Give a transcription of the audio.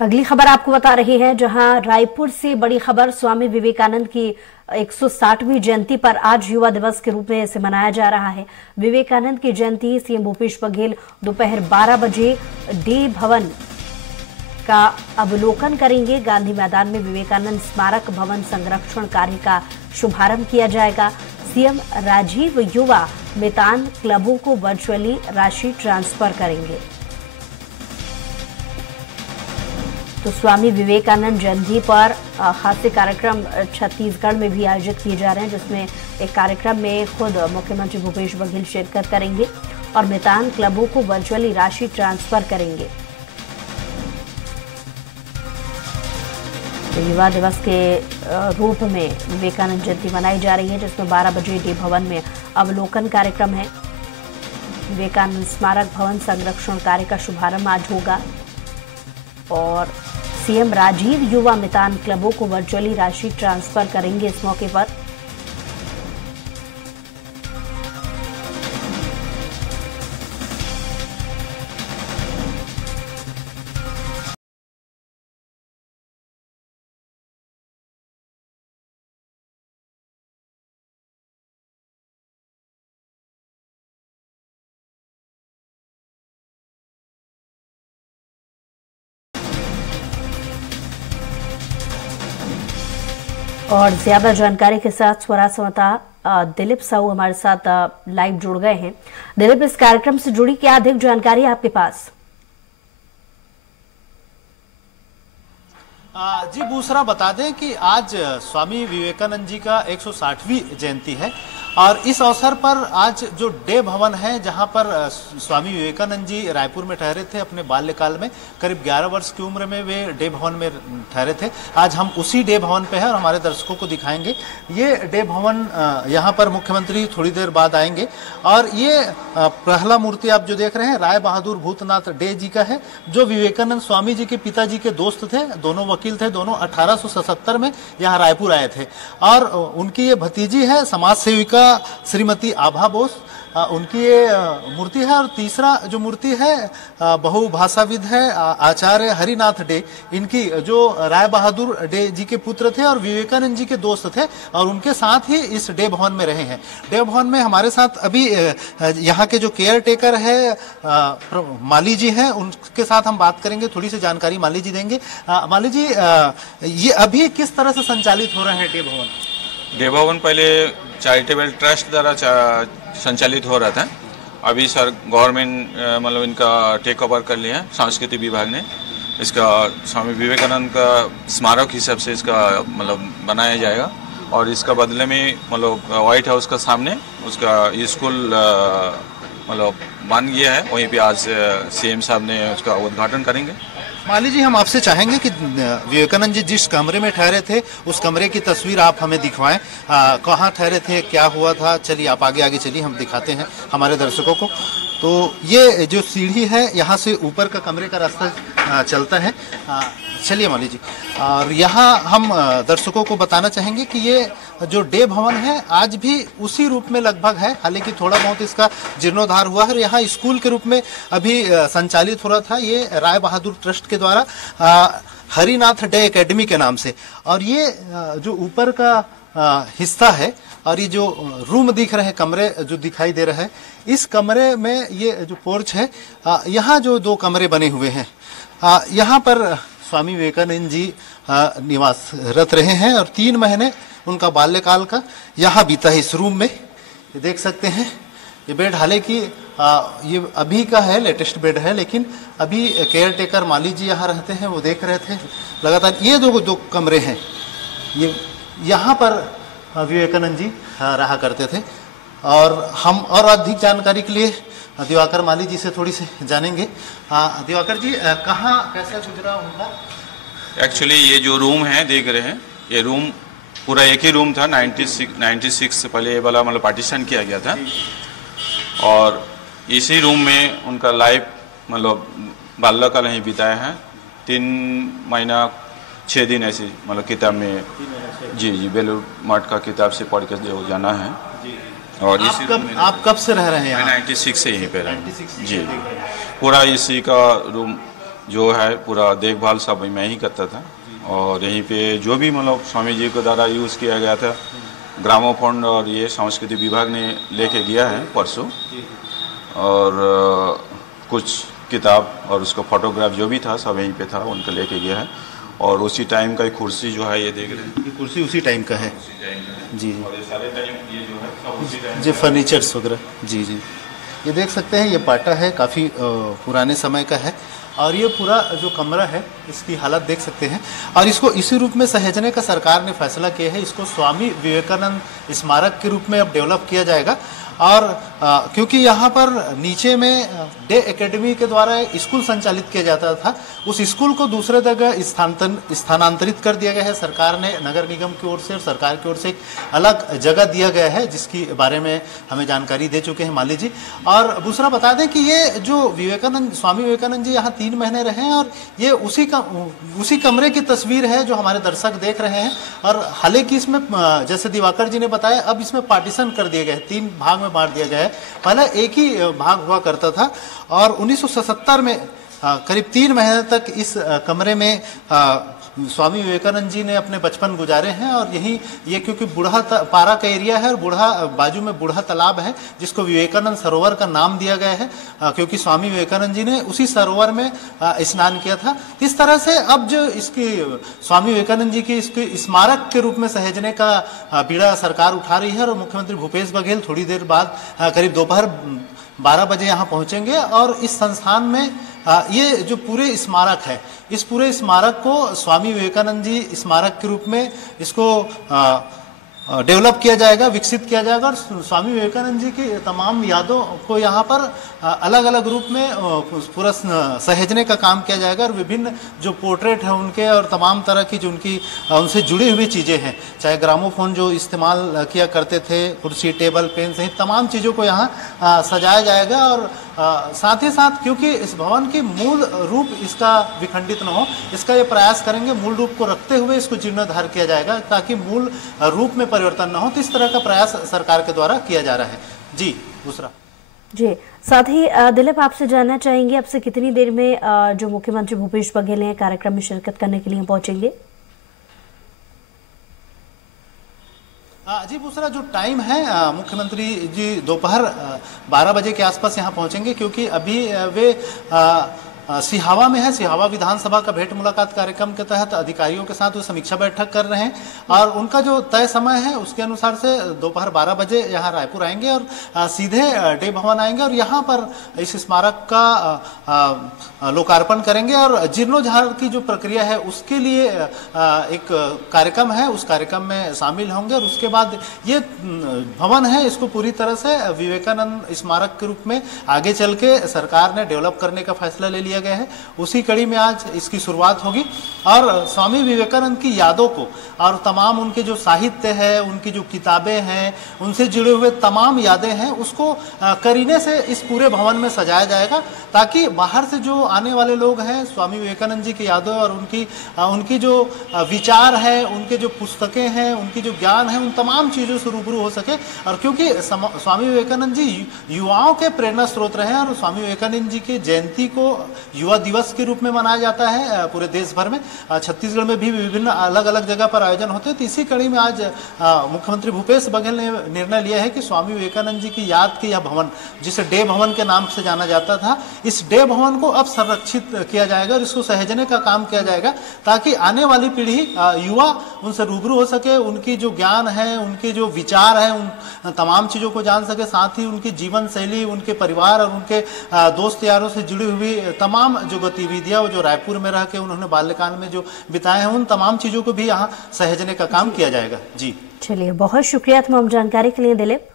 अगली खबर आपको बता रहे हैं, जहां रायपुर से बड़ी खबर। स्वामी विवेकानंद की 160वीं जयंती पर आज युवा दिवस के रूप में इसे मनाया जा रहा है। विवेकानंद की जयंती सीएम भूपेश बघेल दोपहर 12 बजे डे भवन का अवलोकन करेंगे। गांधी मैदान में विवेकानंद स्मारक भवन संरक्षण कार्य का शुभारंभ किया जाएगा। सीएम राजीव युवा मितान क्लबों को वर्चुअली राशि ट्रांसफर करेंगे। तो स्वामी विवेकानंद जयंती पर खास कार्यक्रम छत्तीसगढ़ में भी आयोजित किए जा रहे हैं, जिसमें एक कार्यक्रम में खुद मुख्यमंत्री भूपेश बघेल शिरकत करेंगे और मितान क्लबों को वर्चुअली राशि ट्रांसफर करेंगे। तो युवा दिवस के रूप में विवेकानंद जयंती मनाई जा रही है, जिसमें 12 बजे डे भवन में अवलोकन कार्यक्रम है। विवेकानंद स्मारक भवन संरक्षण कार्य का शुभारंभ आज होगा और सीएम राजीव युवा मितान क्लबों को वर्चुअली राशि ट्रांसफर करेंगे इस मौके पर। और ज्यादा जानकारी के साथ स्वराज संवाददाता दिलीप साहू हमारे साथ लाइव जुड़ गए हैं। दिलीप, इस कार्यक्रम से जुड़ी क्या अधिक जानकारी है आपके पास? जी बूसरा, बता दें कि आज स्वामी विवेकानंद जी का 160वीं जयंती है और इस अवसर पर आज जो डे भवन है, जहां पर स्वामी विवेकानंद जी रायपुर में ठहरे थे अपने बाल्यकाल में, करीब 11 वर्ष की उम्र में वे डे भवन में ठहरे थे। आज हम उसी डे भवन पे हैं और हमारे दर्शकों को दिखाएंगे। ये डे भवन, यहाँ पर मुख्यमंत्री थोड़ी देर बाद आएंगे और ये पहला मूर्ति आप जो देख रहे हैं राय बहादुर भूतनाथ डे जी का है, जो विवेकानंद स्वामी जी के पिताजी के दोस्त थे। दोनों वकील थे, दोनों 1877 में यहाँ रायपुर आए थे और उनकी ये भतीजी है समाज सेविका श्रीमती आभा बोस, उनकी ये मूर्ति है। और तीसरा जो मूर्ति है बहुभाषाविद है आचार्य हरिनाथ डे, इनकी जो राय बहादुर डे जी के पुत्र थे और विवेकानंद जी के दोस्त थे और उनके साथ ही इस डे भवन में रहे हैं। डे भवन में हमारे साथ अभी यहाँ के जो केयर टेकर है माली जी हैं, उनके साथ हम बात करेंगे, थोड़ी सी जानकारी माली जी देंगे। माली जी, ये अभी किस तरह से संचालित हो रहे हैं डे भवन? डे भवन पहले चैरिटेबल ट्रस्ट द्वारा संचालित हो रहा था। अभी सर गवर्नमेंट मतलब इनका टेक ओवर कर लिया है, सांस्कृतिक विभाग ने। इसका स्वामी विवेकानंद का स्मारक हिसाब से इसका मतलब बनाया जाएगा और इसका बदले में मतलब व्हाइट हाउस का सामने उसका स्कूल मतलब बन गया है, वहीं पे आज सीएम साहब ने उसका उद्घाटन करेंगे। माली जी, हम आपसे चाहेंगे कि विवेकानंद जी जिस कमरे में ठहरे थे उस कमरे की तस्वीर आप हमें दिखवाएं। कहाँ ठहरे थे, क्या हुआ था? चलिए आप आगे आगे चलिए, हम दिखाते हैं हमारे दर्शकों को। तो ये जो सीढ़ी है, यहाँ से ऊपर का कमरे का रास्ता चलता है। चलिए माली जी, और यहाँ हम दर्शकों को बताना चाहेंगे कि ये जो डे भवन है आज भी उसी रूप में लगभग है, हालांकि थोड़ा बहुत इसका जीर्णोद्धार हुआ है। यहाँ स्कूल के रूप में अभी संचालित हो रहा था, ये राय बहादुर ट्रस्ट के द्वारा हरिनाथ डे एकेडमी के नाम से। और ये जो ऊपर का हिस्सा है और ये जो रूम दिख रहे हैं, कमरे जो दिखाई दे रहे हैं, इस कमरे में ये जो पोर्च है, यहाँ जो 2 कमरे बने हुए हैं, यहाँ पर स्वामी विवेकानंद जी निवासरत रहे हैं और 3 महीने उनका बाल्यकाल का यहाँ बीता है इस रूम में। ये देख सकते हैं ये बेड, हालांकि ये अभी का है, लेटेस्ट बेड है, लेकिन अभी केयर टेकर माली जी यहाँ रहते हैं, वो देख रहे थे लगातार। ये 2 कमरे हैं, ये यहाँ पर विवेकानंद जी रहा करते थे। और हम और अधिक जानकारी के लिए दिवाकर माली जी से थोड़ी सी जानेंगे। दिवाकर जी, कहाँ कैसे गुजरा उनका? एक्चुअली ये जो रूम है देख रहे हैं, ये रूम पूरा एक ही रूम था। 96 से पहले ये वाला मतलब पार्टीशन किया गया था और इसी रूम में उनका लाइफ मतलब बाल्यकाल नहीं बिताया है। 3 महीना 6 दिन ऐसी मतलब किताब में जी बेलूर मठ का किताब से पढ़ के जो जाना है। और आप कब से रह रहे हैं? 96 से यहीं पे रहे जी। पूरा इसी का रूम जो है पूरा देखभाल सब मैं ही करता था। और यहीं पे जो भी मतलब स्वामी जी के द्वारा यूज़ किया गया था, ग्रामोफोन और ये सांस्कृतिक विभाग ने लेके गया है परसों, और कुछ किताब और उसका फोटोग्राफ जो भी था सब यहीं पे था, उनका लेके गया है। और उसी टाइम का एक कुर्सी जो है ये देख रहे हैं, ये कुर्सी उसी टाइम का है जी। और ये सारे टाइम ये जो है सब उसी टाइम जी फर्नीचर्स वगैरह जी जी। ये देख सकते हैं, ये पाटा है, काफ़ी पुराने समय का है। और ये पूरा जो कमरा है इसकी हालत देख सकते हैं। और इसको इसी रूप में सहेजने का सरकार ने फैसला किया है। इसको स्वामी विवेकानंद स्मारक के रूप में अब डेवलप किया जाएगा। और क्योंकि यहाँ पर नीचे में डे एकेडमी के द्वारा स्कूल संचालित किया जाता था, उस स्कूल को दूसरे जगह स्थानांतरित कर दिया गया है। सरकार ने नगर निगम की ओर से और सरकार की ओर से एक अलग जगह दिया गया है, जिसकी बारे में हमें जानकारी दे चुके हैं माली जी। और दूसरा बता दें कि ये जो स्वामी विवेकानंद जी यहाँ 3 महीने रहे हैं, और ये उसी कमरे की तस्वीर है जो हमारे दर्शक देख रहे हैं। और हालांकि इसमें जैसे दिवाकर जी ने बताया, अब इसमें पार्टीशन कर दिए गए, 3 भाग में बांट दिया गया है। पहले एक ही भाग हुआ करता था। और 1977 में करीब 3 महीने तक इस कमरे में स्वामी विवेकानंद जी ने अपने बचपन गुजारे हैं। और यही ये क्योंकि बूढ़ा पारा का एरिया है, और बाजू में बूढ़ा तालाब है, जिसको विवेकानंद सरोवर का नाम दिया गया है, क्योंकि स्वामी विवेकानंद जी ने उसी सरोवर में स्नान किया था। इस तरह से अब जो इसकी स्वामी विवेकानंद जी की इसके स्मारक के रूप में सहेजने का बीड़ा सरकार उठा रही है। और मुख्यमंत्री भूपेश बघेल थोड़ी देर बाद करीब दोपहर 12 बजे यहाँ पहुंचेंगे। और इस संस्थान में ये जो पूरे स्मारक है, इस पूरे स्मारक को स्वामी विवेकानंद जी स्मारक के रूप में इसको डेवलप किया जाएगा, विकसित किया जाएगा। और स्वामी विवेकानंद जी की तमाम यादों को यहाँ पर अलग अलग रूप में पूरा सहेजने का काम किया जाएगा। और विभिन्न जो पोर्ट्रेट है उनके, और तमाम तरह की जो उनसे जुड़ी हुई चीज़ें हैं, चाहे ग्रामोफोन जो इस्तेमाल किया करते थे, कुर्सी टेबल पेन सहित तमाम चीज़ों को यहाँ सजाया जाएगा। और साथ ही साथ क्योंकि इस भवन की मूल रूप इसका विखंडित न हो, इसका ये प्रयास करेंगे मूल रूप को रखते हुए इसको जीर्णोद्धार किया जाएगा, ताकि मूल रूप में परिवर्तन न हो। तो इस तरह का प्रयास सरकार के द्वारा किया जा रहा है जी। दूसरा जी, साथ ही दिलीप आपसे जानना चाहेंगे, अब से कितनी देर में जो मुख्यमंत्री भूपेश बघेल हैं कार्यक्रम में शिरकत करने के लिए पहुंचेंगे? जी दूसरा जो टाइम है, मुख्यमंत्री जी दोपहर 12 बजे के आसपास यहाँ पहुंचेंगे, क्योंकि अभी वे सिहावा में है। सिहावा विधानसभा का भेंट मुलाकात कार्यक्रम के तहत अधिकारियों के साथ वो समीक्षा बैठक कर रहे हैं। और उनका जो तय समय है उसके अनुसार से दोपहर 12 बजे यहाँ रायपुर आएंगे और सीधे डे भवन आएंगे और यहाँ पर इस स्मारक का लोकार्पण करेंगे। और जीर्णोद्धार की जो प्रक्रिया है उसके लिए एक कार्यक्रम है, उस कार्यक्रम में शामिल होंगे। और उसके बाद ये भवन है, इसको पूरी तरह से विवेकानंद स्मारक के रूप में आगे चल के सरकार ने डेवलप करने का फैसला ले लिया गया है। उसी कड़ी में आज इसकी शुरुआत होगी। और स्वामी विवेकानंद की यादों को और तमाम उनके जो साहित्य है, उनकी जो किताबें हैं, उनसे जुड़े हुए तमाम यादें हैं, उसको करीने से इस पूरे भवन में सजाया जाएगा, ताकि बाहर से जो आने वाले लोग हैं स्वामी विवेकानंद जी की यादों और उनकी जो विचार है, उनके जो पुस्तकें हैं, उनकी जो ज्ञान है, उन तमाम चीज़ों से रूबरू हो सके। और क्योंकि स्वामी विवेकानंद जी युवाओं के प्रेरणा स्रोत रहे हैं और स्वामी विवेकानंद जी की जयंती को युवा दिवस के रूप में मनाया जाता है पूरे देश भर में। छत्तीसगढ़ में भी विभिन्न अलग अलग जगह पर आयोजन होते हैं। तो इसी कड़ी में आज मुख्यमंत्री भूपेश बघेल ने निर्णय लिया है कि स्वामी विवेकानंद जी की याद के यह भवन, जिसे डे भवन के नाम से जाना जाता था, इस डे भवन को अब संरक्षित किया जाएगा और इसको सहेजने का काम किया जाएगा, ताकि आने वाली पीढ़ी युवा उनसे रूबरू हो सके, उनकी जो ज्ञान है, उनके जो विचार है, उन तमाम चीज़ों को जान सके। साथ ही उनकी जीवन शैली, उनके परिवार और उनके दोस्त यारों से जुड़ी हुई तमाम जो गतिविधियां, वो जो रायपुर में रह के उन्होंने बाल्यकाल में जो बिताए हैं, उन तमाम चीज़ों को भी यहाँ सहेजने का काम किया जाएगा जी। चलिए, बहुत शुक्रिया तमाम जानकारी के लिए दिलीप।